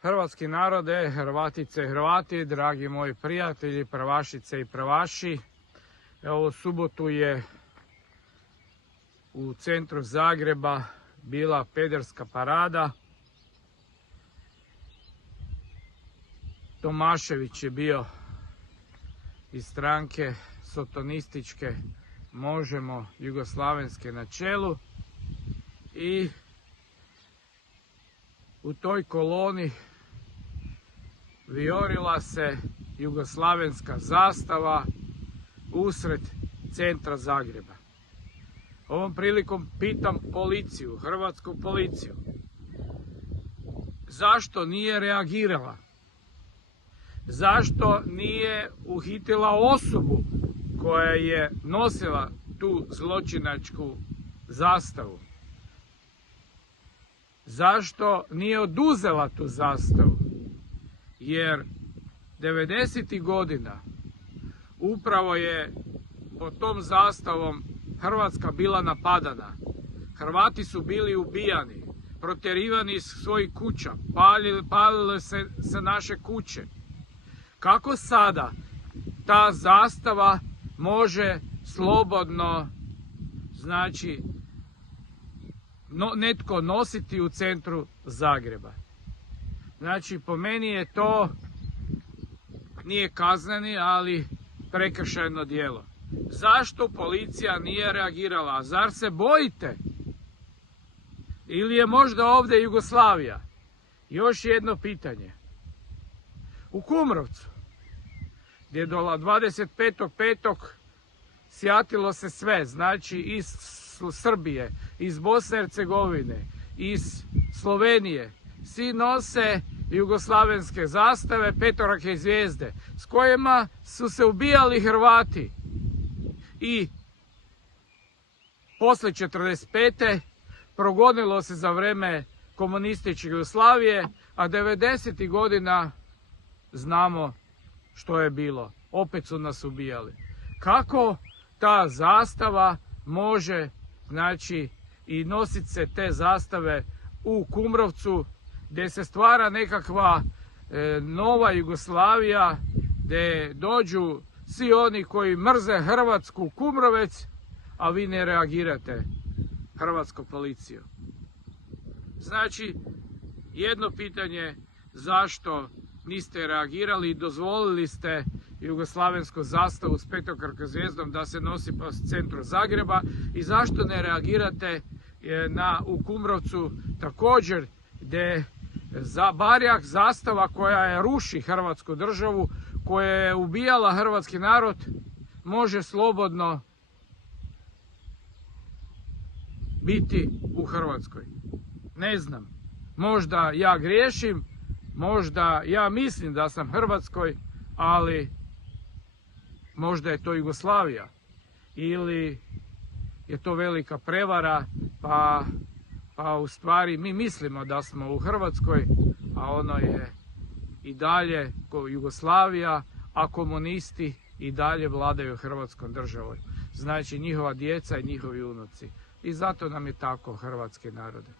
Hrvatski narode, Hrvatice i Hrvati, dragi moji prijatelji, prvašice i prvaši. Evo, u subotu je u centru Zagreba bila pederska parada. Tomašević je bio iz stranke sotonističke Možemo jugoslavenske na čelu i u toj koloni vijorila se jugoslavenska zastava usred centra Zagreba. Ovom prilikom pitam policiju, hrvatsku policiju, zašto nije reagirala? Zašto nije uhitila osobu koja je nosila tu zločinačku zastavu? Zašto nije oduzela tu zastavu? Jer 90. godina upravo je pod tom zastavom Hrvatska bila napadana. Hrvati su bili ubijani, protjerivani iz svojih kuća, palile se naše kuće. Kako sada ta zastava može slobodno, znači, netko nositi u centru Zagreba? Znači, po meni je to, nije kazneni, ali prekršajno djelo. Zašto policija nije reagirala? Zar se bojite? Ili je možda ovdje Jugoslavija? Još jedno pitanje. U Kumrovcu, gdje do 25.5. sjatilo se sve, znači iz Srbije, iz Bosne i Hercegovine, iz Slovenije, svi nose jugoslavenske zastave, petorake zvijezde, s kojima su se ubijali Hrvati. I poslije 45. progonilo se za vrijeme komunističke Jugoslavije, a 90. godina znamo što je bilo. Opet su nas ubijali. Kako ta zastava može, znači, i nositi se te zastave u Kumrovcu, gdje se stvara nekakva nova Jugoslavija, gdje dođu svi oni koji mrze Hrvatsku, Kumrovec, a vi ne reagirate, hrvatsku policiju. Znači, jedno pitanje, zašto niste reagirali i dozvolili ste jugoslavensku zastavu s petokrakom zvijezdom da se nosi po centru Zagreba, i zašto ne reagirate u Kumrovcu također, gdje barjak, zastava koja je ruši Hrvatsku državu, koja je ubijala hrvatski narod, može slobodno biti u Hrvatskoj? Ne znam, možda ja griješim, možda ja mislim da sam Hrvatskoj, ali možda je to Jugoslavija, ili je to velika prevara, pa u stvari mi mislimo da smo u Hrvatskoj, a ono je i dalje Jugoslavija, a komunisti i dalje vladaju Hrvatskom državom. Znači, njihova djeca i njihovi unuci. I zato nam je tako, hrvatski narode.